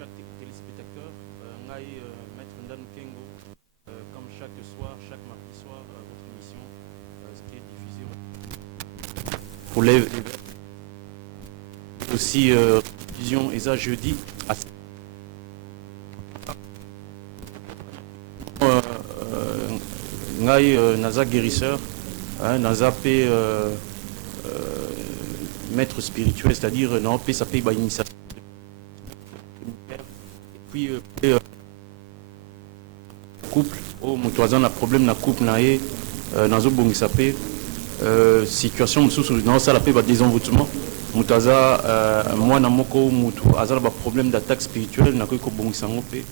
chers téléspectateurs, Maître Ndan Kengo, comme chaque soir, chaque mardi soir, votre émission, ce qui est diffusée pour les aussi diffusion et ça jeudi à Naza guérisseur, Naza P maître spirituel, c'est-à-dire non P ça paye initiation. Et puis couple, oh mon toisin a problème na couple naé, nazo bongi ça paye situation sous non ça la paye va désenvoûtement. Mutaza moi na moko mutu azala ba problème d'attaque spirituelle na ko bongi sango pe.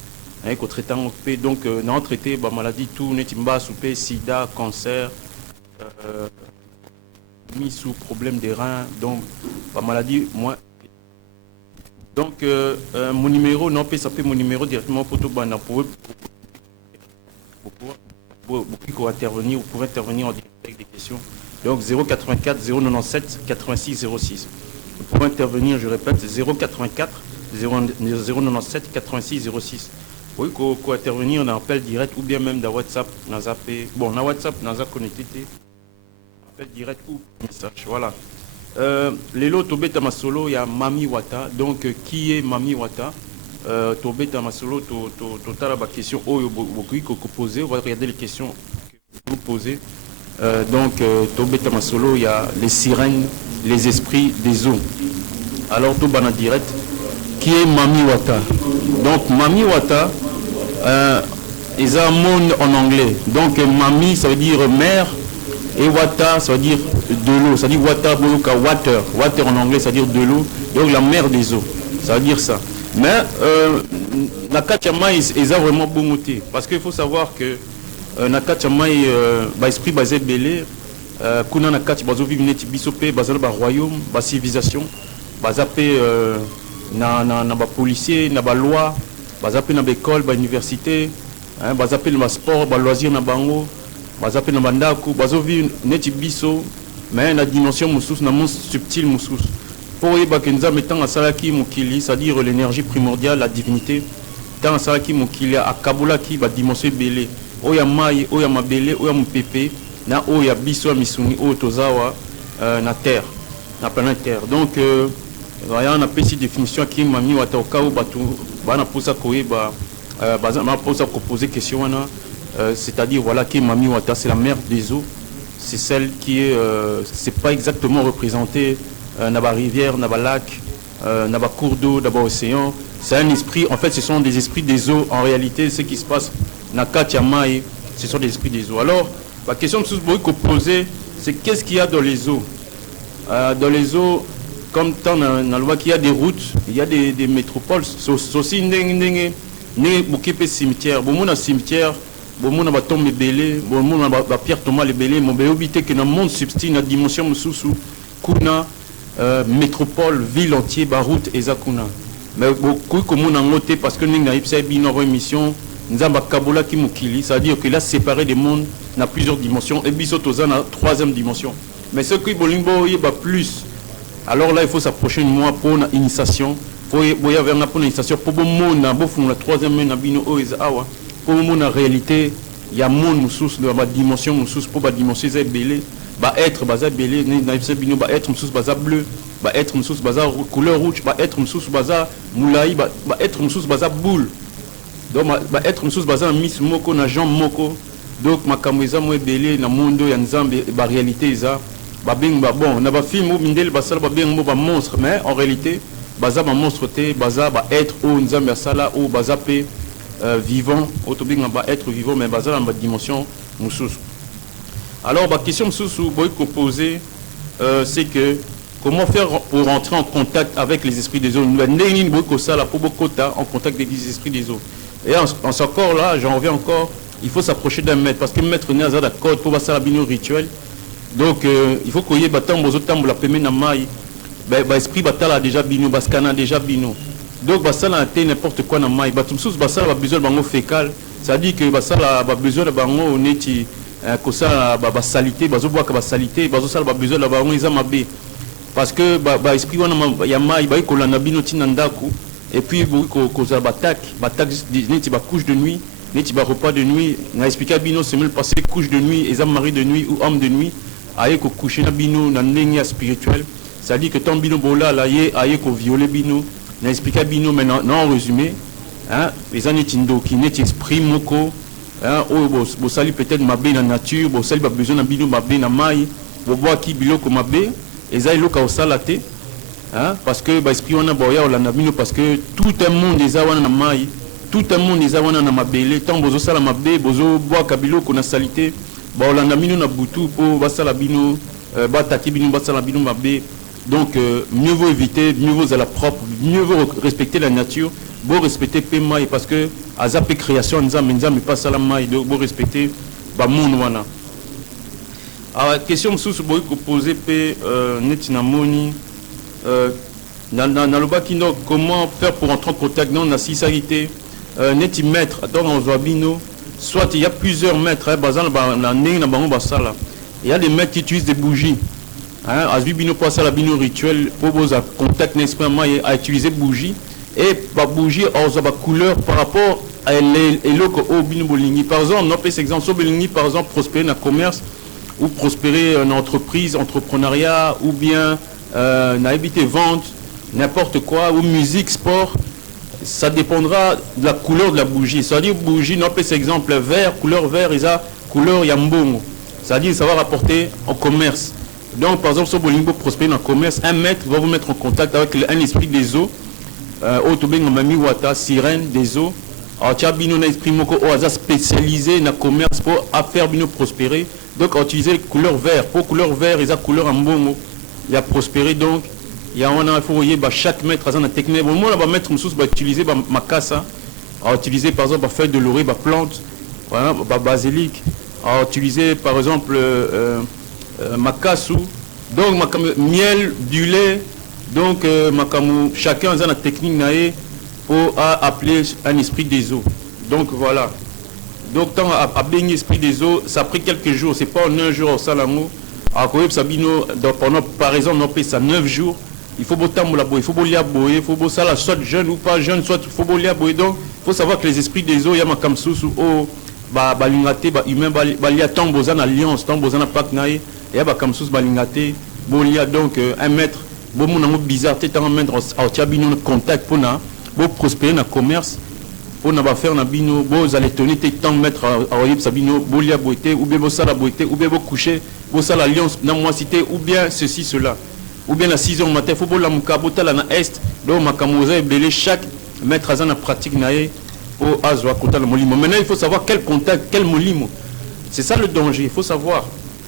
Donc, nous avons traité la maladie, tout, netimba, soupé, sida, cancer, mis sous problème des reins, donc, la maladie, moi. Donc, mon numéro, non, ça peut mon numéro directement pour tout, pour intervenir, vous pouvez intervenir en direct avec des questions. Donc, 084 097 86 06. Vous pouvez intervenir, je répète, 084 097 86 06. Oui, qu'on intervenir en appel direct ou bien même dans WhatsApp, dans zappé. Bon, dans WhatsApp, dans la connectivité, appel direct ou message. Voilà. Les lots Tobé Tamasolo, il y a Mami Wata. Donc, qui est Mami Wata? Tobé Tamasolo, total la question. Oh, beaucoup que vous posez. On va regarder les questions que vous posez. Donc, Tobé Tamasolo, il y a les sirènes, les esprits des eaux. Alors, tout en direct. Qui est Mami Wata? Donc, Mami Wata, ils ont un mot en anglais. Donc, Mami, ça veut dire mère, et Wata, ça veut dire de l'eau. Ça veut dire Wata, Boloka, water. Water en anglais, ça veut dire de l'eau. Donc, la mère des eaux. Ça veut dire ça. Mais, Nakachama, ils ont vraiment beau moté. Parce qu'il faut savoir que Nakachama, esprit basé belé, Kuna Nakach, bazo vivne bisope, bazalo ba royaume, ba civilisation, bazapé. Na policier, na loi, bazapé na école, ba université, bazapé na sport, ba loisir na bango, bazapé na bandako, bazovi neti biso, mais na dimension musus na monde subtil musus. Pour yeba kenza metant à salaki mukili, c'est-à-dire l'énergie primordiale, la divinité, tant à salaki mukili à kabulaki ba dimension belé. Oya mai, oya mabele, oya mpepe, na oya biso misuni, oya tozawa na terre, na planète terre. Donc on a petite définition qui m'a mis au cas où on a posé poser question, c'est-à-dire voilà qui m'a mis c'est la mer des eaux, c'est celle qui est, c'est pas exactement représenté dans la rivière, dans le lac, dans le cours d'eau, dans l'océan. C'est un esprit, en fait, ce sont des esprits des eaux. En réalité, ce qui se passe dans Katiamaï, ce sont des esprits des eaux. Alors, la question que vous poser, c'est qu'est-ce qu'il y a dans les eaux? Dans les eaux, comme dans la loi qu'il y a des routes, il y a des métropoles. C'est aussi beaucoup de cimetières. Beaucoup de cimetières, beaucoup de tombes belées, beaucoup de pierres tombées belées. Mais obité que dans le monde substine la dimension sous kuna métropole, ville entière, route et zakuna. Mais beaucoup comme on a noté parce que nous avons une émission, nous avons Kabola qui mukili, c'est-à-dire qu'il a séparé des mondes dans plusieurs dimensions et bisotoza dans la troisième dimension. Mais ce qui bolimbo il va plus. Alors là, il faut s'approcher de moi pour une initiation. Pour y avoir une initiation. Pour la troisième pour la réalité, il y a monde sous la dimension sous pour la dimension belé, être bazar belé, être sous bazar bleu, être sous bazar couleur rouge, être sous bazar moulaï, être sous bazar boule. Donc être sous bazar miss moko na jambe moko. Donc ma kamweza mo belé na monde ya nzambe ba réalité ça. Bon, on a un film où Mindel Basal un monstre, mais en réalité, Baza un monstre, Baza être ou Nzambe Sala ou Baza vivant, être vivant, mais Baza dans la dimension Moussous. Alors, la question Moussous, que poser, c'est que comment faire pour rentrer en contact avec les esprits des eaux? Nous avons en contact avec les esprits des eaux. Et en ce corps là, j'en reviens encore, il faut s'approcher d'un maître, parce que le maître n'est pas d'accord pour passer la bino rituel. Donc, il faut qu'il y ait des temps la première namaï, l'esprit batala déjà bino, baskana déjà bino. Donc, ça a été n'importe quoi namaï. Batumsous basala a besoin de bango fécal, c'est-à-dire que basala a besoin de bango neti, kosa ba salité, bazo bois ka salité, bazo sala a besoin de bango izamabé. Parce que l'esprit wana yamaï ba kolana bino tinandaku, et puis koza batak neti ba couche de nuit neti ba repas de nuit na expliquer bino semaine passée couche de nuit et mari de nuit ou homme de nuit aye ko coucher na bino na ndenge spirituel, ça dit que tant bino bola la aye ko violer bino na expliquer bino mais non en résumé hein les aneti ndoki neti esprit moko hein bo sali peut-être mabe na nature bo sali ba besoin na bino mabe na mai bo boa ki biloko mabe eza iloka osala te. Hein? Parce que l'esprit on a boya olanda bino parce que tout un monde eza wana na mai, tout un monde eza wana na mabele, tant bozo sala mabe bozo boa kabilo ko na salité ba olanda bino na butu po basala bino bataki bino basala bino mabe. Donc mieux vaut éviter, mieux vaut à la propre, mieux vaut respecter la nature, beau respecter pe mai parce que azapé création nzambe pas sala mai, donc beau respecter ba monde wana. Alors question sous boy ko poser pe netina moni dans le bas qui comment faire pour entrer en contact dans la sincérité neti maître dans on bino soit il y a plusieurs maîtres il y a des maîtres qui utilisent des bougies hein as bino pour ça la bino rituel propose à contact n'esprit à utiliser bougie et par bougie on a couleur par rapport à l'eau au bino bolingi par exemple on peut exemple so bolingi par exemple prospérer dans le commerce ou prospérer en entreprise entrepreneuriat ou bien n'a évité vente, n'importe quoi, ou musique, sport, ça dépendra de la couleur de la bougie. C'est-à-dire, bougie, non, par exemple, vert, couleur vert, et ça, couleur yambongo. C'est-à-dire, ça va rapporter au commerce. Donc, par exemple, si vous voulez prospérer dans le commerce, un maître va vous mettre en contact avec un esprit des eaux, Mami Wata, sirène des eaux. Alors, tu as un esprit spécialisé dans le commerce pour faire prospérer. Donc, utiliser couleur vert. Pour couleur vert, et ça, couleur yambongo. Il a prospéré donc il y a il faut voyez chaque maître a une technique bon moi on va mettre une source va utiliser ma casse à utiliser par exemple feuille de laurier plante voilà basilic à utiliser par exemple ma casse donc miel du lait donc chacun a une technique naé pour appeler un esprit des eaux donc voilà donc tant à baigner esprit des eaux ça a pris quelques jours c'est pas en un jour au salamo. Pendant par exemple on paye ça 9 jours il faut beau temps il faut beau liaboyer il faut beau ça soit jeune ou pas jeune soit il faut beau liaboyer donc il faut savoir que les esprits des eaux il y a ma comme sous oh balingate humain balia tant bozana alliance tant bozana pak naï et ba comme sous balingate bolia donc un maître bon mon bizarre tant mettre au tiabino contact pour na beau prospérer dans commerce pour na ba faire na bino beau allez tenir tant mettre à oyib sabino bolia boité ou bien beau ça la boité ou bien beau coucher beau ça l'alliance dans moi cité ou bien ceci cela ou bien la 6h du matin faut beau la mukabota la na est donc makamoza belé chaque maître azana pratique naé pour azwa contact le molimo maintenant il faut savoir quel contact quel molimo c'est ça le danger il faut savoir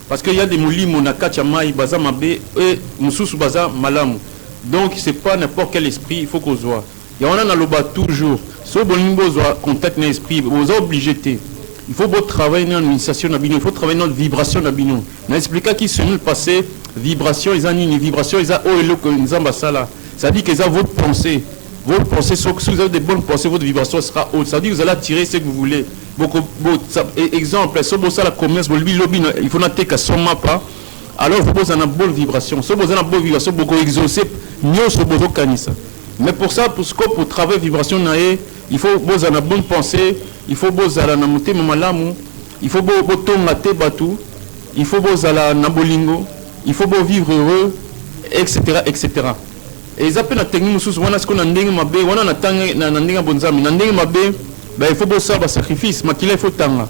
parce qu'il y a des molimo na kacha mai baza mabe et mususu baza malamu donc c'est pas n'importe quel esprit il faut qu'on soit il y en a dans le bas toujours so bonimbo zwa contact na esprit vous obligé il faut travailler dans l'initiation d'abino, il faut travailler dans la vibration d'abino. On a expliqué qui se nous passé vibration, ils ont une vibration, ils ont oh et l'eau que nous avons ça là. Ça dit qu'ils ont votre pensée, si vous avez des bonnes pensées, votre vibration sera haute. Ça dit que vous allez attirer ce que vous voulez. Exemple, si vous avez la commerce, il faut noter que ça ne pas. Alors vous avez une bonne vibration. Si vous avez une bonne vibration, vous pouvez exaucer mieux sur vos canisa. Mais pour ça, pour travailler vibration, il faut avoir une bonne pensée. Il faut bozala na mutema malamu, il faut botonga te batu, il faut bozala na bolingo, il faut vivre heureux, etc. etc. Et ils appellent la technique sous wana ce qu'on a ndenge mabe, wana na tanga na ndenge bonzami, na ndenge mabe, il faut bosala ba sacrifice, makila il faut tanga.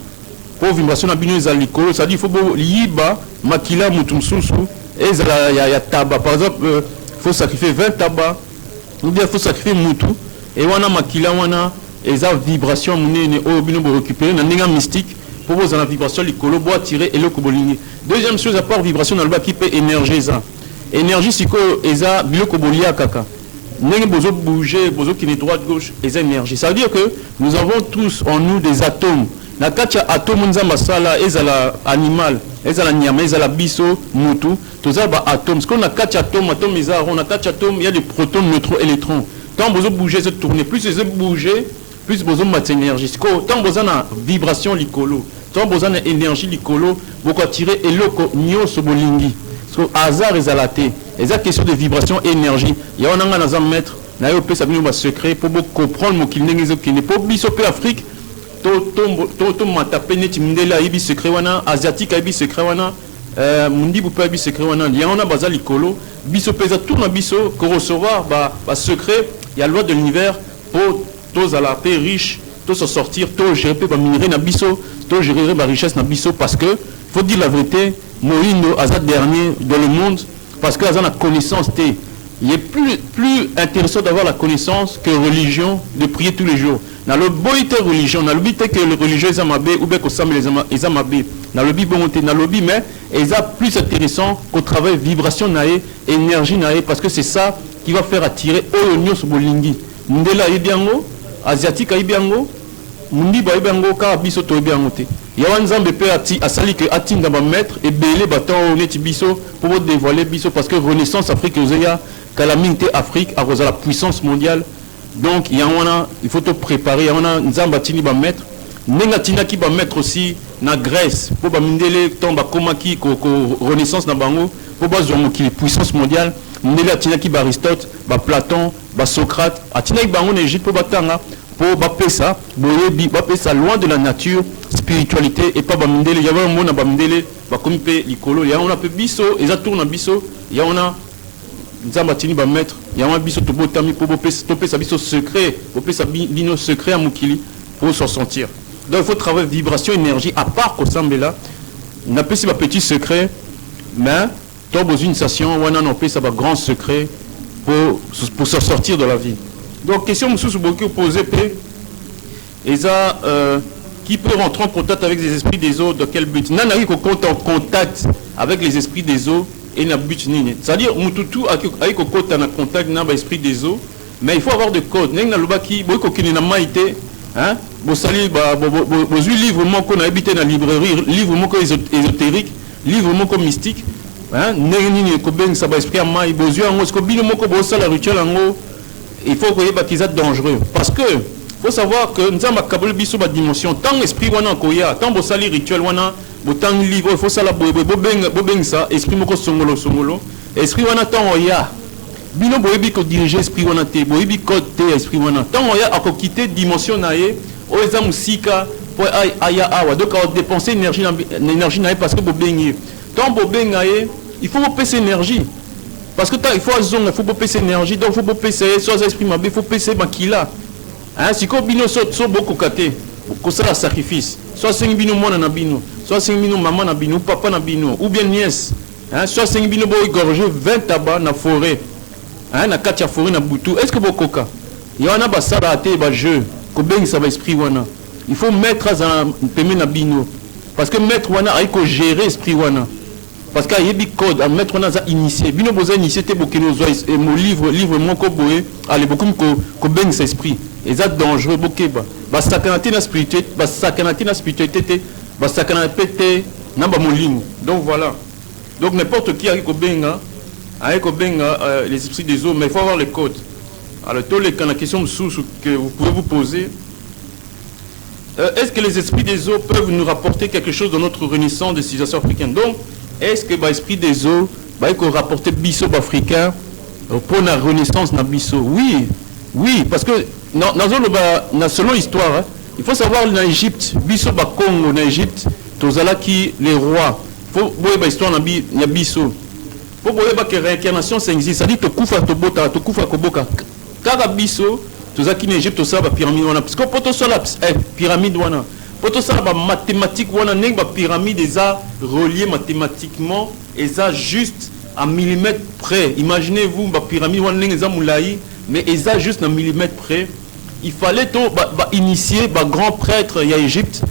Pour vibration na bino ezali likolo, ça dit il faut liba makila mutu msusu, ezala ya taba par exemple, il faut sacrifier 20 tabac, ou bien il faut sacrifier mutu et wana makila wana et ça vibration monene au bino pour récupérer dans ndenge mystique pour vous la vibration likolo bois tirer et le kobolingi. Deuxième chose à part vibration dans le bas qui peut énergie ça énergie siko eza biloko bolia kaka ndenge bozo bouger bozo qui est droite gauche et énergie ça veut dire que nous avons tous en nous des atomes na kacha atome nzamba sala ezala animal ezala nyama ezala biso mutu toza ba atome ce qu'on a kacha atome eza on a kacha atome il y a des protons neutrons électrons tant bozo bouger se tourner plus c'est bouger plus besoin de énergie. Tant besoin de vibration likolo, tant besoin d'énergie likolo, beaucoup attirer et loko nyo sobolingi. Parce que hasard est à la tête. Et ça question de vibration énergie. Il y a un an à mettre na yo pesa bino ba secret pour comprendre mo kilenge zo kine pour biso pe Afrique to matape neti mindela yibi secret wana asiatique yibi secret wana mundi bu pe yibi secret wana ya on a bazali kolo biso pesa tout na biso ko recevoir ba secret ya loi de l'univers pour tous à la paix riche tous se sortir tous gérer ba minerai na biso tous gérer ba richesse na biso parce que faut dire la vérité Moïno azad dernier dans le monde parce que azan la connaissance té il est plus intéressant d'avoir la connaissance que religion, de prier tous les jours. Dans le boïté religion, dans le but que les religieux ils amabé ou bien que ça les amabé. Dans le but bonté, dans le but mais ils a plus intéressant qu'au travail vibration naé, énergie naé parce que c'est ça qui va faire attirer oyo sur bolingi. Ndela ibiango, asiatique ibiango, mundi ba ibiango ka biso to ibiango té. Yawan Nzambe pe asali que atinga ba maître et belé baton neti biso pour dévoiler biso parce que Renaissance Afrique oseya Calamité Afrique à cause de la puissance mondiale. Donc il faut te préparer. Il y a Nzamba tini ba mettre. Nengatina qui va mettre aussi na Grèce pour ba mindele tomba koma ki ko Renaissance na bango pour ba zomo ki puissance mondiale. Mindele atina ki ba Aristote, ba Platon, ba Socrate. Atina ki bango en Égypte pour ba tanga pour ba pesa, boyebi ba pesa loin de la nature, spiritualité et pas ba mindele. Il y a un monde ba mindele ba kompe likolo. Il y a on a peu biso, et ça tourne biso. Il y a on a Nzamba tini ba mettre ya un biso to botami pour stopper sa biso secret pour sa bino secret à mukili pour s'en sentir. Donc il faut travailler vibration énergie à part qu'au sambela n'a pas si ba petit secret mais dans une station on a pas ça ba grand secret pour s'en sortir de la vie. Donc question monsieur beaucoup posé p et ça qui peut rentrer en contact avec les esprits des eaux dans quel but nana qui compte en contact avec les esprits des eaux et n'a but nini. C'est-à-dire mututu avec au côté en contact n'a pas esprit des eaux, mais il faut avoir de code. N'eng na lobaki boy ko kini na maïté, hein? Bo sali ba bo livre mon qu'on a habité dans la librairie, livre mon ésotérique, livre mon mystique, hein? N'eng nini ko ben ça ba esprit à maï, bo yeux en ko bino mon ko bo sala rituel en il faut que yeba qu'ils sont dangereux parce que faut savoir que nous avons kabul biso ba dimension tant esprit wana ko ya, tant bo sali rituel wana Botan livre, il faut ça la bobeng ça, esprit moko songolo, esprit wana tant oya. Bino boyebi ko diriger esprit wana te, boyebi code te esprit wana. Tant oya ako quitter dimension nae, o eza musika pour aya awa. Donc on dépenser énergie nae parce que bobengi. Tant bobenga il faut baisser énergie. Parce que il faut azong, il faut baisser énergie, donc il faut baisser soit esprit mabe, il faut baisser makila. Hein, si ko bino so beaucoup kate. Ko ça sacrifice. Soit 5 bino mona na bino, soit 5 bino maman na bino, papa na bino, ou bien nièce. Hein, soit 5 bino bo égorger 20 tabac na forêt. Hein, na katia forêt na butu. Est-ce que bo koka? Il y en a ba saraté ba jeu, ko beng ça va esprit wana. Il faut mettre en peme na bino. Parce que mettre wana ay ko gérer esprit wana. Parce qu'il y a des codes, à mettre wana za initié. Bino boza initié te bokeno zo et mon livre mon ko boé, allez beaucoup ko beng sa esprit. Et ça dangereux bokeba. Ba sakanati na spiritualité ba sakanati na ba molingo. Donc voilà. Donc n'importe qui avec benga les esprits des eaux mais il faut avoir les codes. Alors tous les la question que vous pouvez vous poser est-ce que les esprits des eaux peuvent nous rapporter quelque chose dans notre renaissance de civilisation africaine? Donc est-ce que ba esprit des eaux ba ko rapporter biso africain pour la renaissance na biso? Oui, parce que selon l'histoire, hein, il faut savoir en Égypte, biso ba Congo en Égypte, tozala qui les rois. Faut boye ba histoire na biso. Faut boye ba que réincarnation ça existe, ça dit to kufa koboka. Kaka biso, tozala qui en Égypte to ça ba pyramide wana parce que poto ça la pyramide wana. Poto ça ba mathématique wana ning ba pyramide des a relié mathématiquement et ça juste à millimètre près. Imaginez-vous ba pyramide wana ning za moulaï mais ils a juste un millimètre près. Il fallait initier un grand prêtre il y a Égypte,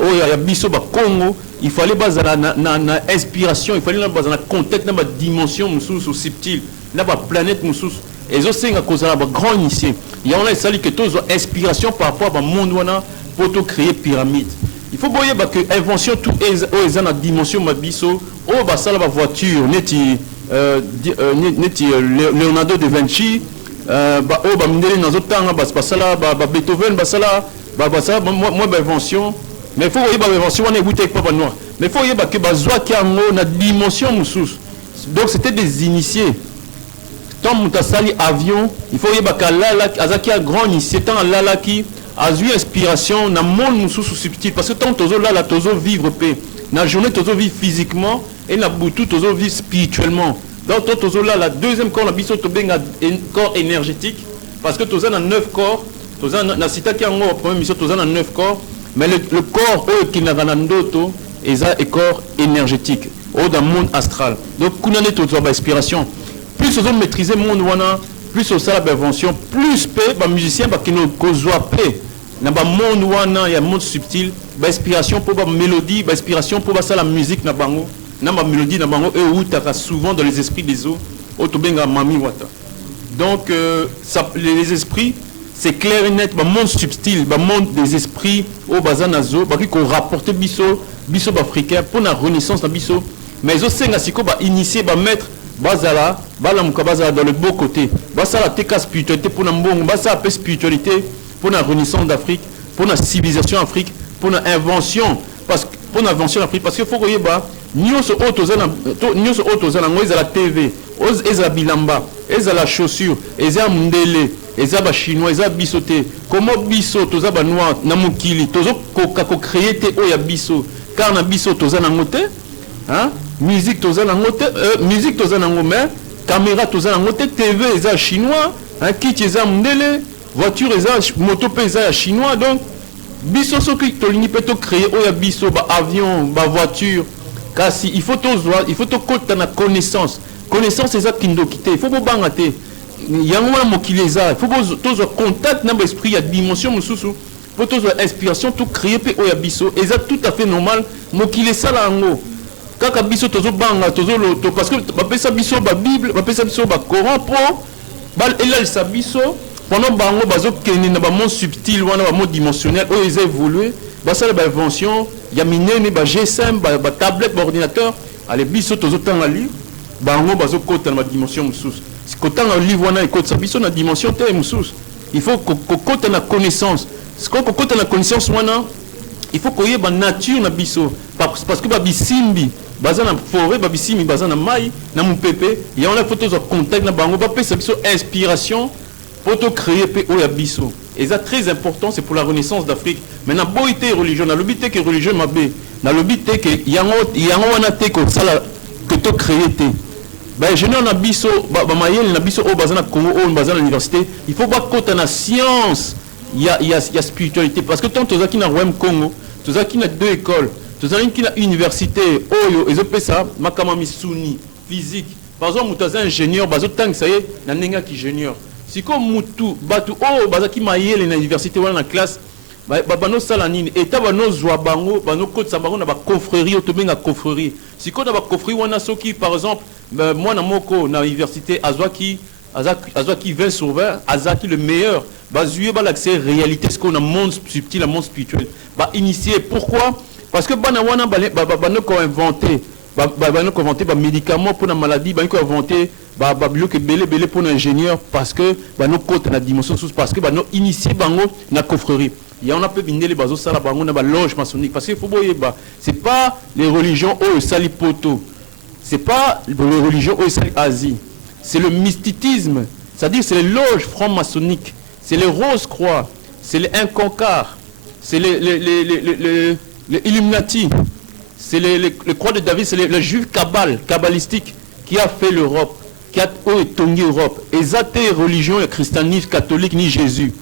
il y a Bisso, Congo. Il fallait baser na inspiration, il fallait baser na contexte, na dimension mususu subtile, na planète mususu. Et aussi à cause de la grand initié. Il y a on sali que tous inspiration par rapport à monde wana pour créer pyramide. Il faut voir que invention tout est na dimension Bisso, ba sala ba voiture neti Leonardo da Vinci. Mindele dans autre temps basala Beethoven basala moi invention mais il faut voir invention on écoute avec papa noir mais il faut voir que bazwa qui a na dimension musus donc c'était des initiés tant mutasali avion il faut yebaka lala azaki a grand initié tant lala qui a eu inspiration na monde sous subtil parce que tant tozo lala tozo vivre paix na journée tozo vivre physiquement et na boutou tozo vivre spirituellement donc tozo la deuxième corps na biso to benga corps énergétique parce que tozo na 9 corps tozo na cita qui en premier mission tozo na 9 corps mais le corps qui na ndoto eza et corps énergétique au dans monde astral donc kunane tozo ba inspiration plus on maîtriser monde wana plus on ça la invention plus pe ba musicien ba kino kozwa pe na ba monde wana ya monde subtil ba inspiration pour ba mélodie ba inspiration pour ba ça la musique na bango na ba mélodie na bango et ou ta souvent dans les esprits des eaux au to benga mami wata donc ça les esprits c'est clair et net ba monde subtil ba monde des esprits au bazanazo ba qui qu'on rapporte biso africain pour la renaissance na biso mais au senga siko ba initier ba mettre bazala bala mukabazala dans le beau côté basala teka spiritualité pour na mbongo basala pe spiritualité pour la renaissance d'Afrique pour la civilisation Afrique pour la invention parce que pour l'invention d'Afrique parce que faut que ba nyoso otozana nyoso otozana ngoiza la TV eza bilamba eza la chaussure eza mundele eza ba chinois eza bisoté comment biso toza ba noir na mukili tozo ko créer te oya biso car na biso tozana ngote hein musique tozana ngote musique tozana ngomé caméra tozana ngote TV eza chinois hein kit eza mundele voiture eza moto pe eza chinois donc biso soki tolingi pe to créer oya biso ba avion ba voiture kasi il faut to kota na connaissance eza kindo kité il faut bobanga te yango na mokili eza il faut to contact na esprit ya dimension mususu faut to inspiration to créer pe oya biso eza tout à fait normal mokili sala ngo kaka biso tozo banga tozo loto parce que ba pesa biso ba bible ba pesa biso ba coran po bal elal sa biso pendant bango bazo kene na ba monde subtil wana ba monde dimensionnel o ils évolué ba ça ba invention ya minene ba GSM ba tablette ba ordinateur ale biso tozo tanga livre bango bazo kota na dimension mususu si kota na livre wana ekota sa biso na dimension te mususu il faut ko kota na connaissance ce ko kota na connaissance wana il faut ko yeba nature na biso parce que ba bisimbi baza na forêt ba bisimbi baza na mai na mupepe ya on a photo zo contact na bango ba pesa biso inspiration pour te créer oya biso et ça très important c'est pour la renaissance d'Afrique mais na boité religion na lobité que religion mabé na lobité que yango wana te ko sala que to créer te ba jeune na biso ba mayel na biso o bazana Congo o bazana l'université il faut pas côté na science il y a spiritualité parce que tant tozaki na royaume Congo tozaki na deux écoles tozaki na université oyo ezopesa makama misuni physique par exemple mutaza ingénieur bazotang ça y est na nenga ki ingénieur si comme mutu batu oh bazaki mayele na université wana na classe bano sala nini eta bano zwa bango bano kotsa bango na ba confrérie otobenga confrérie si ko na ba confrérie wana soki par exemple moi na moko na université azwaki 20/20 azaki le meilleur bazuye ba l'accès réalité ce qu'on a monde subtil le monde spirituel ba initier pourquoi parce que bana wana bano ko inventer bano ko inventer ba médicaments pour la maladie bano ko inventer ba biloke belé pour l'ingénieur parce que bano côté na dimension sous parce que bano initier bango na confrérie il y en a peu bindele bazo sala bango na ba loge maçonnique parce que faut boyeba c'est pas les religions au sali poto c'est pas les religions au sali Asie c'est le mysticisme c'est-à-dire c'est les loges franc-maçonniques c'est les rose-croix c'est les inconcars c'est les Illuminati c'est les croix de David c'est les juifs kabbalistiques qui a fait l'Europe qui a étonné l'Europe et ça c'est religion et christianisme catholique ni Jésus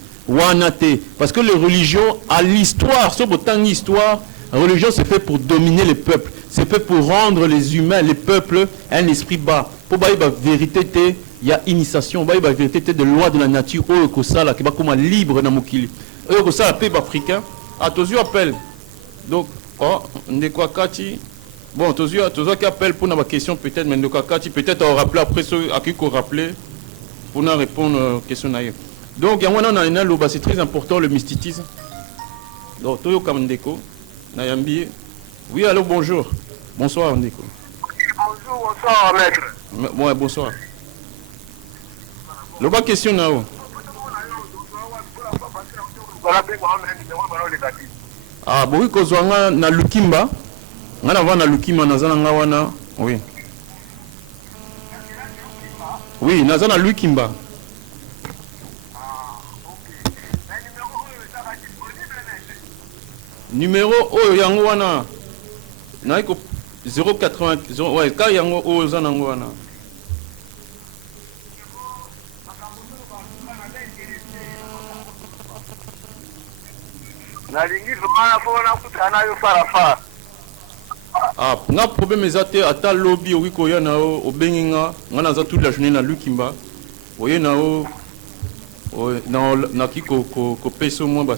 parce que les religions à l'histoire sur autant d'histoire la religion c'est fait pour dominer les peuples c'est fait pour rendre les humains les peuples un esprit bas pour bailler la vérité il y a initiation bailler la vérité de loi de la nature oh que ça là qui va comme libre dans mokili oh que ça la peuple africain à tous appel donc oh on est quoi Kati bon tous qui appellent pour ma question peut-être mais donc Kati peut-être on rappeler après ceux à qui qu'on rappeler pour nous répondre aux questions naïves. Donc, c'est très important le mysticisme. Donc, Toyo Kamndeko, Nayambi. Oui, allô, bonjour. Bonsoir, Ndeko. Bonjour, bonsoir, maître. Ouais, bonsoir. Le bas question, Nao. Ah, bon, oui, Kozwanga, na Lukimba. On a na Lukimba, na Zanawana. Oui. Oui, naza na lui Kimba. Numéro oh yango wana. Na ko 080 ouais, ka yango oh za nango wana. nalingi vraiment fona kutana yo fara. Ah, nga problème ezate ata lobby oki koya na o obenginga nga naza toute la journée na Lukimba. Oye na o na ki ko peso moi ba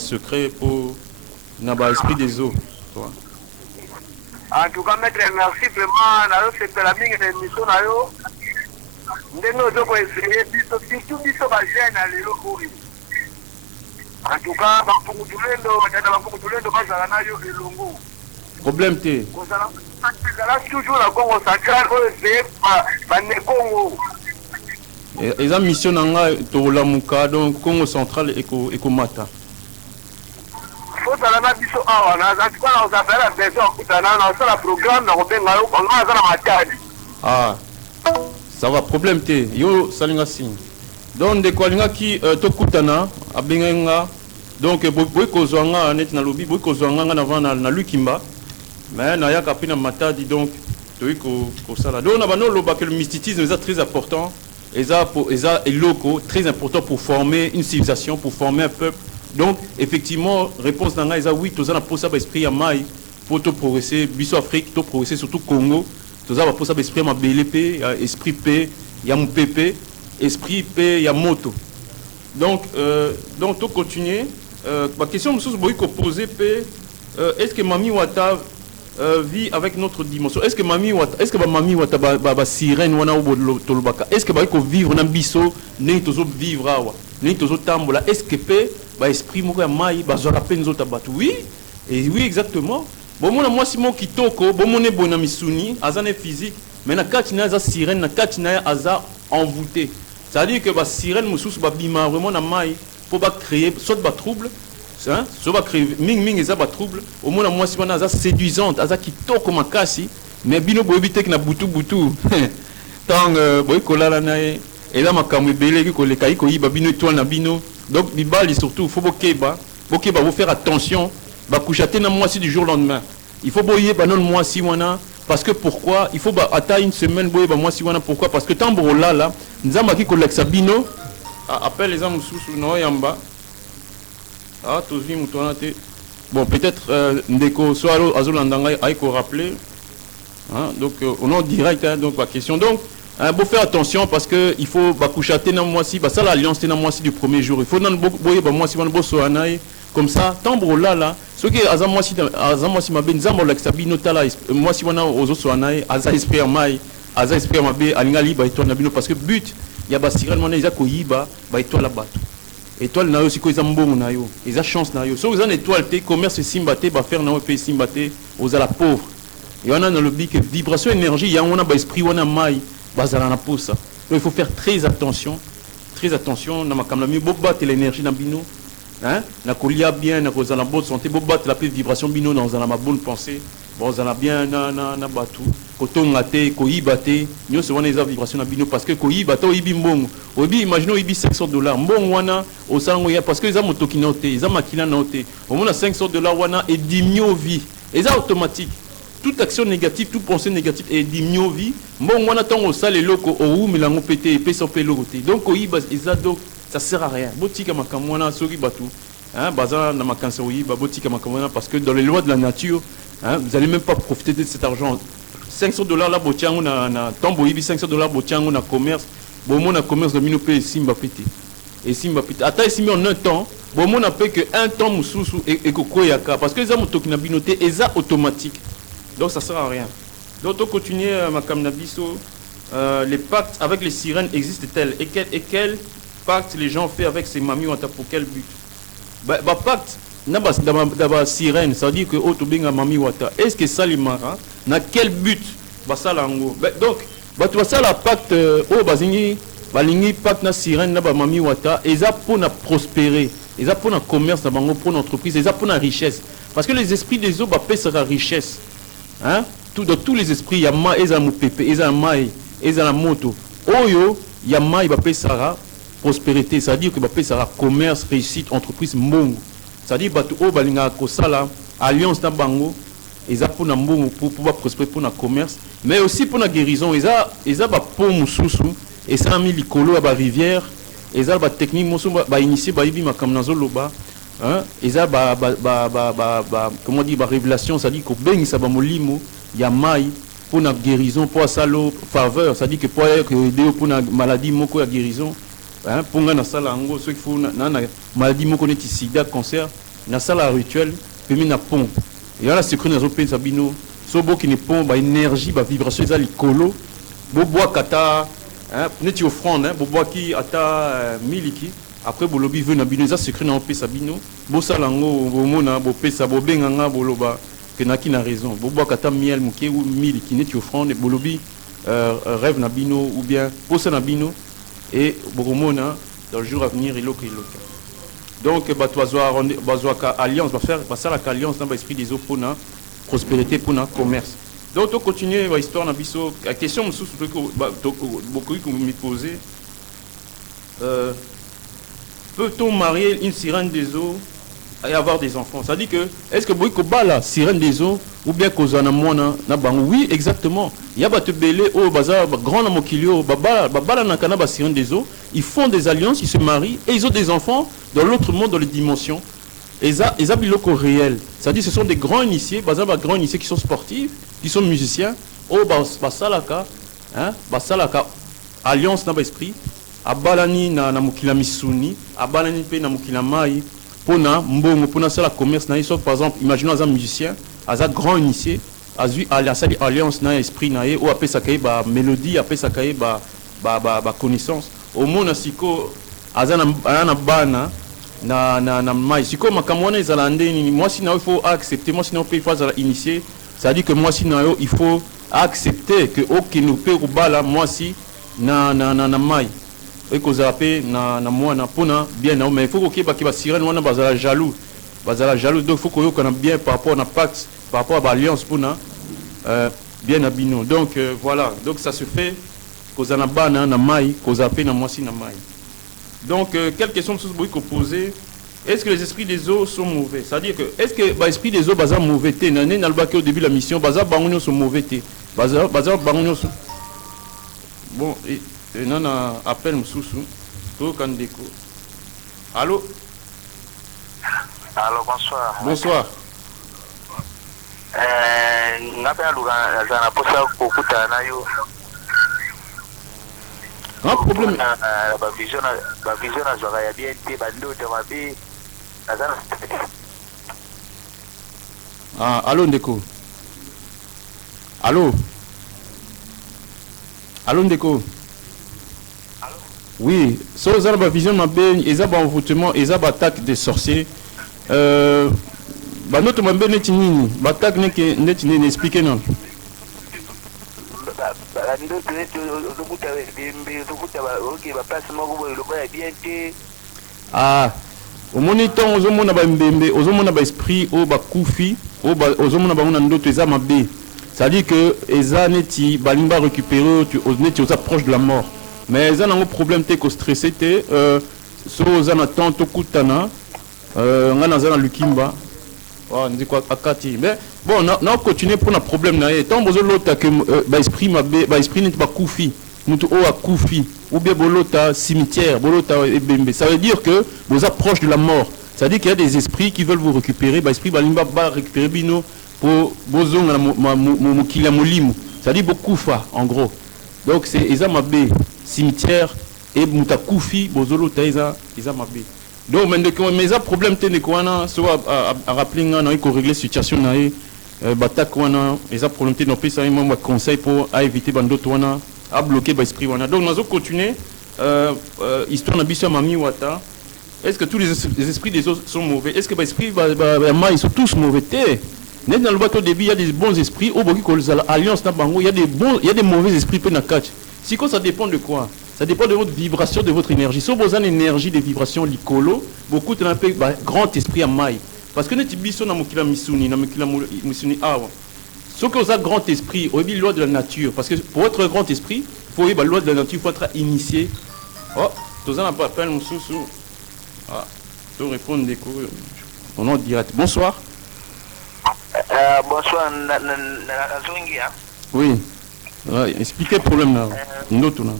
secret pour na ba esprit des eaux. En tout cas maître merci vraiment na yo c'est la mingi de mission na yo. Ndeno zo ko essayer biso surtout biso ba jeune na lelo kuri. En tout cas bapungutulendo bazala na yo elongo. Problème te. Kozala toujours la Congo sacrale oyo essaye bane Congo. Eza mission na nga tolamuka donc Congo central ekomata. Fozala na biso awa na antuka na ozapela besoin okutana na osala programme na kobenga yo kongo aza na matadi. Ah, ça va, problème te. Yo salinga signe. Donc ndeko alingaki tokutana abengenga donc boy kozwanga net na lobi boy kozwanga nga na na Lukimba. Mais na yaka pina matadi donc toi ko sala. Donc na bano loba que le mysticisme est très important. Eza eloko très important pour former une civilisation, pour former un peuple. Donc effectivement réponse nanga eza oui tozana posa ba esprit ya mai pour to progresser biso Afrique to progresser surtout Congo. Tozaba posa ba esprit ma BLP, esprit P, ya mpepe, esprit P, ya moto. Donc to continuer ma question monsieur boy ko poser P est-ce que Mami Wata vit avec notre dimension. Est-ce que Mami Wata ba sirène wana ou tolobaka. Est-ce que ba ko vivre na biso ne tozo vivre awa. Ne tozo tambola. Est-ce que pe ba esprit moko ya mai ba zo rappel nzota batu. Oui, et oui exactement. Bon mona moi Simon Kitoko, bon mona bona misuni, azane physique, mais na katina za sirène na katina aza envoûté. C'est-à-dire que ba sirène mususu ba bima vraiment na mai, faut ba créer soit ba trouble. Hein, ça va créer ming et ça va trouble au moins moi si on a séduisante aza kitoko makasi mais bino boyebi tek na butu tant boy kolala nae et là makamwe belé ko le kai ko yiba bino étoile na bino donc bibali surtout faut bokeba vous faire attention ba couchate na moi si du jour au lendemain il faut boyer ba non moi si wana parce que pourquoi il faut ba ata une semaine boyer ba moi si wana pourquoi parce que tambo là nzamba ki ko lexa bino appelle les hommes sous no yamba. Ah, bon, peut-être Ndeko Soalo Azolandanga a rappelé. Hein, donc, au nom direct, hein, donc, la question. Donc, il faut faire attention parce qu'il faut coucher dans moi si, ça l'alliance dans moi si du premier jour. Il faut dans le moi si comme ça, tambour là, ce qui est moi si ma benzamo l'exabino tala, moi si on a aux autres aza esprit mai, aza esprit ma bé, alingali ba étoile nabino parce que but, il y a basiral mona isa koyiba ba étoile là-bas. Étoile na yo siko eza mbongo na yo eza chance na yo so eza étoile te commerce simbate ba faire na yo pe simbate aux ala pauvre et on a dans le bic vibration énergie ya on a ba esprit wana mai bazala na posa donc il faut faire très attention na makamla mi bo battre l'énergie na bino hein na kolia bien na kozala bonne santé bo battre la vibration bino dans la bonne pensée bon ça bien na batu kotonga te koyiba te nyo se wana eza vibration na bino parce que koyiba to yibi mbongo obi imaginez yibi $500 mbongo wana osango ya parce que eza motoki na te eza makina na te au moins $500 wana et dimio vie eza automatique toute action négative toute pensée négative et dimio vie mbongo wana tango sale loko ou milango pété et so pe loko te donc koyiba eza donc ça sert à rien botika makamwana soki batu hein baza na makansa oyiba botika makamwana parce que dans les lois de la nature hein, vous n'allez même pas profiter de cet argent. $500 là, botiango na tambo yibi $500 botiango na commerce. Bon mon na commerce de minope simba pété. Et simba pété. Ata simi en un temps, bon mon a fait que un temps mususu et kokoyaka parce que les hommes toki na binoté eza automatique. Donc ça sert à rien. Donc on continue ma kamnabiso les pactes avec les sirènes existent-elles et quel pacte les gens font avec ces mamies pour quel but? Bah pacte Naba sirène, ça veut dire que Otobinga Mami Wata. Est-ce que ça les mara? Na quel but? Basalango. Donc, tu vas ça la pacte au Bazingi, Balingi pacte na sirène naba Mami Wata. Et ça pour na prospérer. Et ça pour na commerce, pour l'entreprise. Et ça pour na richesse. Parce que les esprits des eaux, paix sera richesse. Hein? Dans tous les esprits, il y a ma, eza moupepe, eza mai, eza la moto. oyo yama iba sara prospérité, c'est-à-dire que ba sara commerce, réussite, entreprise mbongo. C'est-à-dire batu o balinga ko sala alliance na bango eza pour na mbongo pour prospérer pour na commerce, mais aussi pour la guérison. Eza ba pont mususu et ça mis likolo ba rivière, eza ba technique musu ba initier ba ibi makam nazoloba. Hein, eza comment dire ba révélation, c'est-à-dire que bengi sa ba molimo ya mai pour la guérison, pour sa faveur, c'est-à-dire que pour aider pour la maladie moko ya guérison. Hein, pour na sala ngo ceux qui font na maladie moko neti sida, cancer, na sala rituel pemi na pont. Et là secret na zo pe sabino so bo qui ne pont ba énergie ba vibration za likolo bo bois kata hein neti offrande hein bo bois qui ata miliki après bo lobi veut na bino za secret na pe sabino bo sala ngo bo mona bo pesa bo benganga bo loba que na ki na raison bo bois kata miel muke ou miliki neti offrande bo lobi rêve na bino ou bien posa na bino et bo mona dans le jour à venir il loka. Donc, alliance, va faire la alliance dans l'esprit des eaux pour la prospérité, pour le commerce. Donc, on continue l'histoire dans l'histoire. La question que beaucoup me poser, peut-on marier une sirène des eaux et avoir des enfants? Ça dit que, est-ce que beaucoup la sirène des eaux ou bien qu'on a moins oui, exactement. Il y a des belé au bazar, grand amokilio, babala nakana ba sirène des eaux. Ils font des alliances, ils se marient et ils ont des enfants dans l'autre monde, dans les dimensions. Et ça, ils ont biloko réel. C'est-à-dire, ce sont des grands initiés, grands initiés qui sont sportifs, qui sont musiciens. Oh, basalaka, hein, basalaka, alliance dans l'esprit. Abalani na mukila misuni, abalani pe na mukila mai. Pona mbongo pona ça la commerce na sauf par exemple imaginons un musicien un grand initié a vu alliance na esprit na ou appelle ça ba mélodie appelle ça ba connaissance au monde siko azana na bana na mai siko makamwana izalande ni moi si na il faut accepter moi sinon il faut initier ça dit que moi si na il faut accepter que aucun peut bala moi si na mai et qu'on zappé na moi na pona bien non mais il faut que ba sirène wana bazala jaloux donc il faut qu'on a bien par rapport à pacte par rapport à l'alliance pona bien abino donc voilà donc ça se fait qu'on a bana na mai qu'on zappé na moi si na mai donc quelle question que vous poser est-ce que les esprits des eaux sont mauvais c'est-à-dire que est-ce que ba esprit des eaux baza mauvais té nané na le au début de la mission baza bangonyo sont mauvais té baza bangonyo bon et non appel Moussou to Kandeko. Allô? Allô, bonsoir. Bonsoir. Ngapea luga zana posa kukuta nayo. Un problème. Ba vision azwa ya bien te bando te mabe. Azana. Ah, allô Ndeko. Allô? Allô Ndeko. Oui, so ça la vision ma ben ils ont envoûtement ils ont attaque des sorciers ba notre mambe neti nini ba attaque neti nini expliquer non ba ndo te lokuta bembe lokuta ba OK ba place moko bo lokola ya bien te ah au moniteur ozomona ba mbembe ozomona ba esprit o ba kufi o ba ozomona ba ndoto eza mabe ça dit que eza neti balimba récupérer neti aux proche de la mort. Mais ils ont un problème que stressé té so za na tanto kutana ngana za na lukimba wa ndi kwa akati mais bon na continuer pour un problème na et tant besoin l'autre que ba esprit n'est pas koufi mutu o akufi ou bien bolota cimetière bolota ebembe ça veut dire que vous approche de la mort ça veut dire qu'il y a des esprits qui veulent vous récupérer ba esprit balimba ba récupérer bino pour bozonga mukila mulimu ça dit beaucoup fa en gros donc c'est ezamabe cimetière et mutakoufi bozolo taïza ezamabe donc mais ça problème tene kwana soit à rappeler ngana il faut régler situation na batak wana eza problème tene pe ça moi conseil pour à éviter bandoto wana à bloquer ba esprit wana donc nous continuer histoire na biso mami wata est-ce que tous les esprits des autres sont mauvais est-ce que ba esprit ils sont tous mauvais dans le bateau de début il y a des bons esprits au boki ko alliance na bango il y a des mauvais esprits pe na catch si ça dépend de quoi ça dépend de votre vibration de votre énergie si vous avez une énergie de vibration likolo beaucoup de grand esprit à maille parce que neti biso na mokila misuni na mokila misuni awa ce que vous avez grand esprit au loi de la nature parce que pour être grand esprit faut y la loi de la nature faut être initié. Oh, tous en pas appel sous. Ah, tu réponds des cours. On en direct. Bonsoir. Bonsoir, Oui. Ouais, expliquez le problème là. Ndoto là.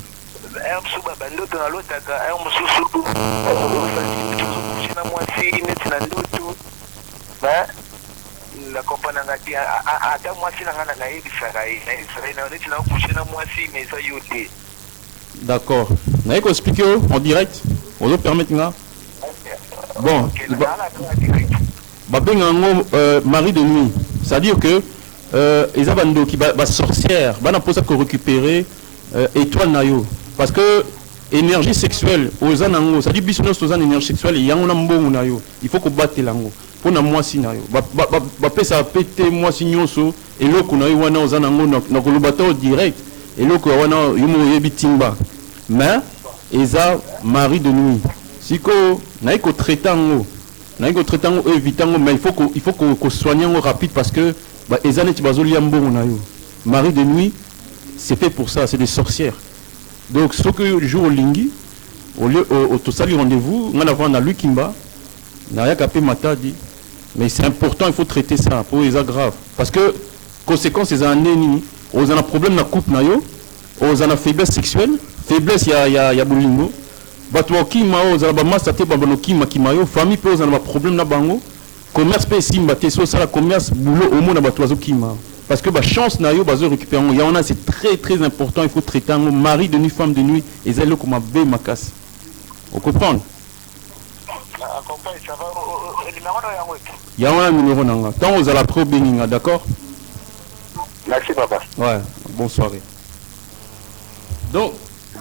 La compagnie a été moi si d'accord. Vous avez expliqué en direct. On doit permettre là. Bon. Marie de nuit. C'est-à-dire que les abandons qui va sorcière, va pas ça que récupérer étoile nayo. Parce que énergie sexuelle aux anango, ça dit bisounos aux énergie sexuelle il y a un bon nayo. Il faut qu'on batte l'ango. Pour na moi si nayo. Ba pesa pété moi si nyoso et loko nayo wana aux anango na ko lobato direct et loko wana yumo yebitimba. Mais eza Marie de nuit. Siko na ko traitango. Na ko traitango évitango mais il faut qu'on soigne rapide parce que bah ezane ti bazoli ambongo nayo. Marie de nuit c'est fait pour ça, c'est des sorcières. Donc ce que le jour au lingi au lieu au tout ça rendez-vous, on a voir lui Kimba. Na ya kapé matadi. Mais c'est important, il faut traiter ça pour les aggraves parce que conséquence c'est un ennemi, on a un problème na coupe nayo, on a une faiblesse sexuelle, faiblesse il y a bolingo. Bato kima on a ba masate ba no kima kimayo, famille peut on a un problème na bango. Commerce peut simba te so ça la commerce boulot au monde bato kima. Parce que bah chance nayo bazo récupérer il y en a c'est très très important, il faut traiter un mari de nuit femme de nuit et zelo comme bé makas. Vous comprenez? Il y a un numéro nanga. Tant vous allez après Beninga, d'accord? Merci papa. Ouais, bonne soirée. Donc,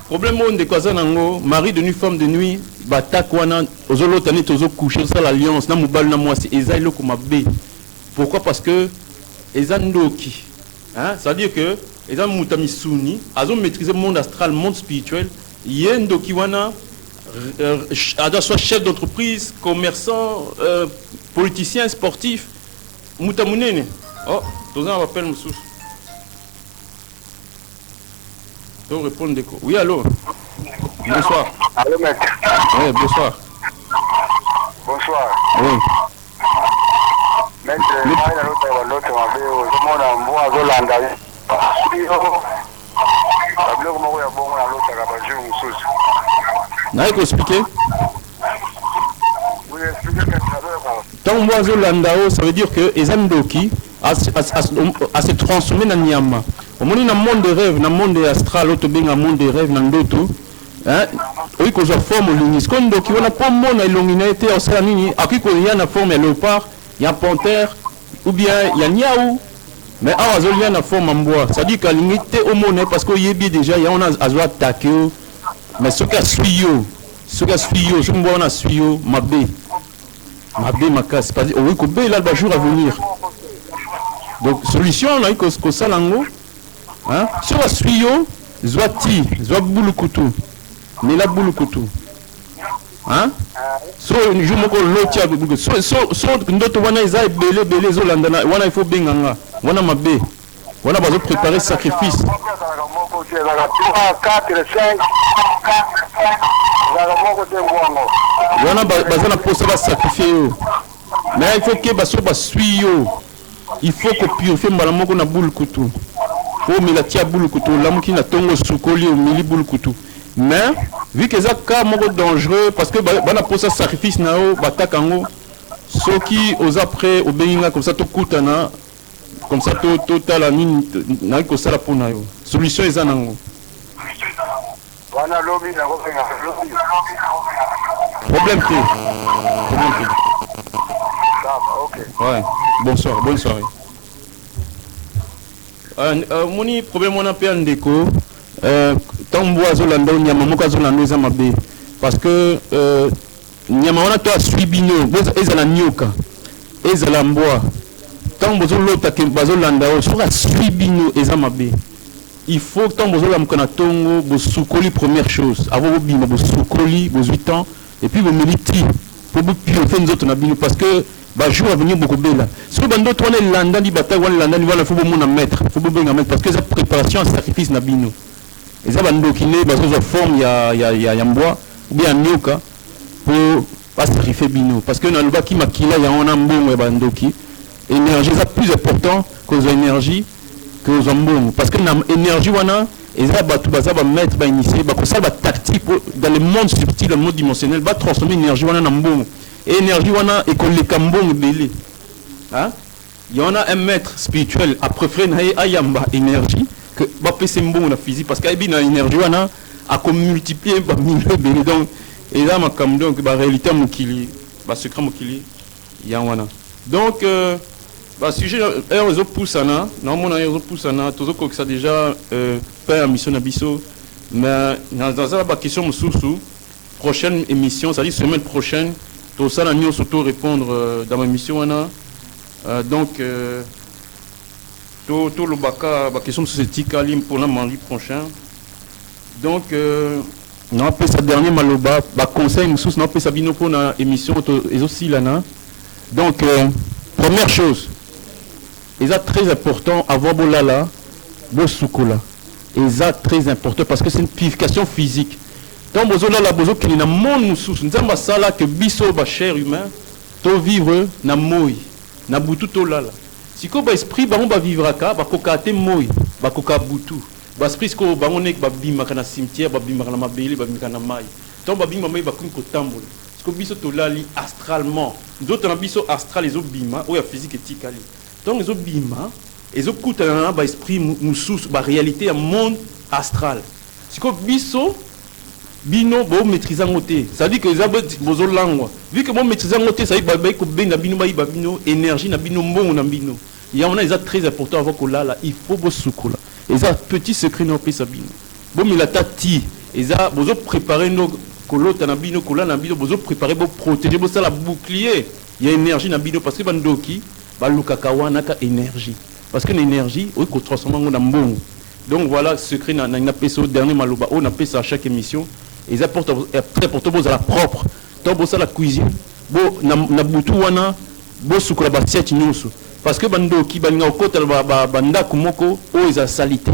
problème de quoi nango, mari de nuit, femme de nuit, batak wana, ozolo tani tozo coucher ça l'alliance, na mobile na moi c'est ezailo comme B. Pourquoi? Parce que ezandoki. Hein, ça veut dire que ezan mutamisuni, azo maîtriser le monde astral, le monde spirituel, yendoki wana soit chef d'entreprise, commerçant, politicien, sportif, Moutamounene. Oh, tous on appelle Moussous. Tu répondre de quoi? Oui, allô? Bonsoir. Allô, maître. Oui, bonsoir. Bonsoir. Oui. Maître, l'autre N'a expliqué? Tant que Landao, ça veut dire que Ezandoki a se transformé dans Nyama. Au monde dans monde de rêve, dans monde astral, auto bien dans monde de rêve, dans d'autres. Hein? Oui, que je forme le nis. Quand donc on a pas monde à l'illuminité, au salami, à qui qu'on y a une forme léopard, il y a panthère, ou bien il y a niaou. Mais à Azoli a une forme en bois. Ça dit qu'à limité au monde parce qu'il y a déjà, il y a un azoa attaqué. Mais ce qui a suivi, ce qui a suivi, ce qu'on a suivi, ma bé, ma casse. Oui, que bé, là, le jour à venir. Donc, solution, on a eu que ça, l'ango. Hein? Si on a suivi, zoati, zoa boule couteau. Mais la boule couteau. Hein? So, un jour, on a l'autre, so, d'autres, on a les belé, zolandana, on a il faut benganga, on a ma bé. On a besoin de préparer ce sacrifice. On a besoin de poser sacrifier. Mais il faut que baso suivi. Il faut que purifier malamongo na boule couteau. Faut me la tia boule couteau. L'homme qui n'a tongo soukoli au milieu boule couteau. Mais vu que ça cas dangereux parce que bana poser sacrifice nao batakango. Ceux qui osent après au béninga comme ça tout koutana. Comme ça, total, n'a que ça la pour nous. Solution est en problème qui? Ouais, bonsoir, bonne soirée. Mon problème, on a fait un déco. Tant que vous avez un nyama, vous avez un nyama. Parce que nyama, on a tout à suivre. Vous avez un nyoka. Vous avez un bois. Tant que vous avez il faut que vous ayez vous soukoli première chose. Avant vous soukoli, vos 8 ans, et puis vous méditez pour vous purifier nous autres parce que le jour à venir beaucoup belle. Si vous avez un landa, il faut vous mettre, parce que c'est préparation à sacrifice nabino. Et ça va nous donner une forme, il y a mboa, ou bien nyoka, pour pas sacrifier bino. Parce que dans le bas qui makila, il y a un ambon et bandoki. Énergie, c'est plus important que l'énergie que les ambon. Parce que l'énergie, et ça va mettre, va initier, ça va tactique dans le monde subtil, le monde dimensionnel, va transformer l'énergie en ambon. Et l'énergie, et qu'on les cambon belé. Il y en a un maître spirituel à préférer ayamba énergie que va passer bon la physique parce qu'il y a une énergie à multiplier par milieu belé donc et là ma comme donc la réalité mokili ba secret mokili il y a wana donc sujet les autres poussana non mon les autres poussana tous que ça déjà pas mission nabiso mais dans la question mususu prochaine émission c'est-à-dire semaine prochaine tout ça la nous surtout répondre dans ma mission wana donc tout le baka la question sur cette kalim pour le mardi prochain donc on a fait sa dernière maloba ba conseil mususu on a fait sa bino pour la émission et aussi là donc première chose et ça très important avoir bolala bo sukola et ça très important parce que c'est une purification physique donc bozola la bozo qui na monde mususu nzamba sala que biso ba cher humain to vivre na moi na butu to lala siko ba esprit ba on ba vivre aka ba kokate moi ba koka butu ba esprit ko ba on ek ba bima kana cimetière ba bima kana mabeli ba bima kana mai to ba bima mai ba kun ko tambola siko biso to lali astralement d'autres na biso astral les bima o ya physique etikali donc les bima les kuta na ba esprit mususu ba réalité ya monde astral siko biso bino bo maîtriser ngoté ça dit que les bozo langwa vu que bon maîtriser ngoté ça dit ba ko benga bino ba bino énergie na bino mbongo na bino il y a on très important avant que là il faut bo sukola et ça petit secret no pesa bino bon milata ti et ça bozo préparer no kolota na bino kola na bino bozo préparer bo protéger bo ça la bouclier il y a énergie na bino parce que bandoki ba lukaka wana ka énergie parce que l'énergie o ko transformer na mbongo donc voilà secret na pesa dernier maloba on a pesa à chaque émission et ça porte très important à la propre donc pour ça la cuisine bo na butu wana bo sukola ba tieti nyusu parce que bando ki balinga okota banda kumoko o eza salité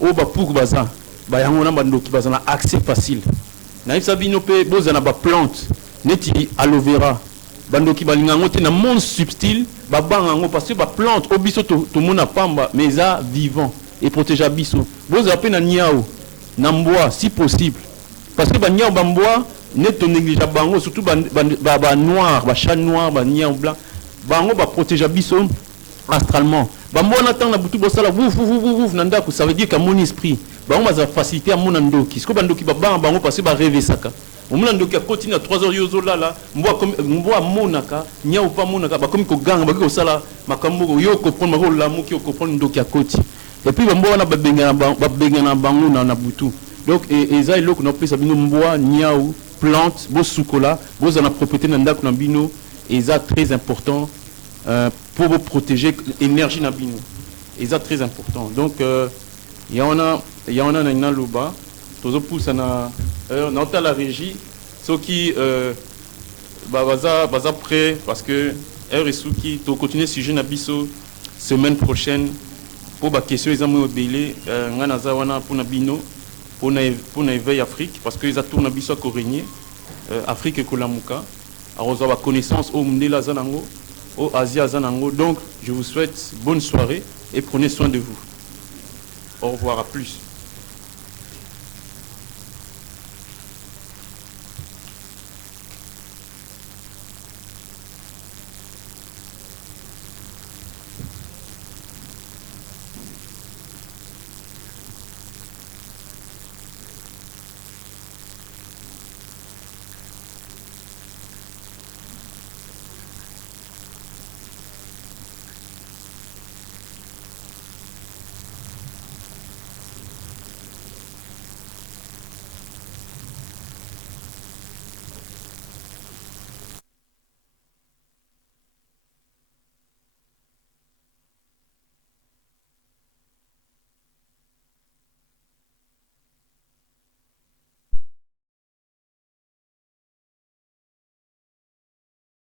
o ba pour baza ba yango na bando ki baza na accès facile na isa bino pe bo za na ba plante neti aloe vera bando ki balinga ngote na monde subtil ba banga ngo parce que ba plante o biso to mona pamba mais ça vivant et protéger biso bo za pe na niao na mboa si possible parce que banya bamboa net négligeable bango surtout ba noir ba chat noir ba nia blanc bango ba protéger biso astralement bamboa na temps na butu bosala vous nanda ko ça veut dire que mon esprit bango ba faciliter à mon ndoki ce que bandoki ba bango parce que ba rêver saka mon ndoki a continuer à 3 heures yozo là mboa comme mboa monaka nia ou pas monaka ba comme ko ganga ba ko sala makambo yo ko prendre ma la mo ki ko prendre ndoki a koti et puis bamboa na ba benga na bango na butu. Donc, et ça, il y a un peu de bois, niaou, plantes, beau sukola, beau en a propriété nanda kunambino, et ça très important pour vous protéger l'énergie nabino. Et ça très important. Donc, il y en a un loba, tous pousse na la régie, ceux qui baza prêt parce que heure et souki, tu continuer sujet nabiso semaine prochaine pour la question ils ont obéi nganaza wana pour nabino. Pour l'éveil Afrique, parce qu'ils ont tourné à Corigné, Afrique et Kolamuka, alors ils ont la connaissance au Mundela Zanango, au Asia Zanango. Donc, je vous souhaite bonne soirée et prenez soin de vous. Au revoir, à plus.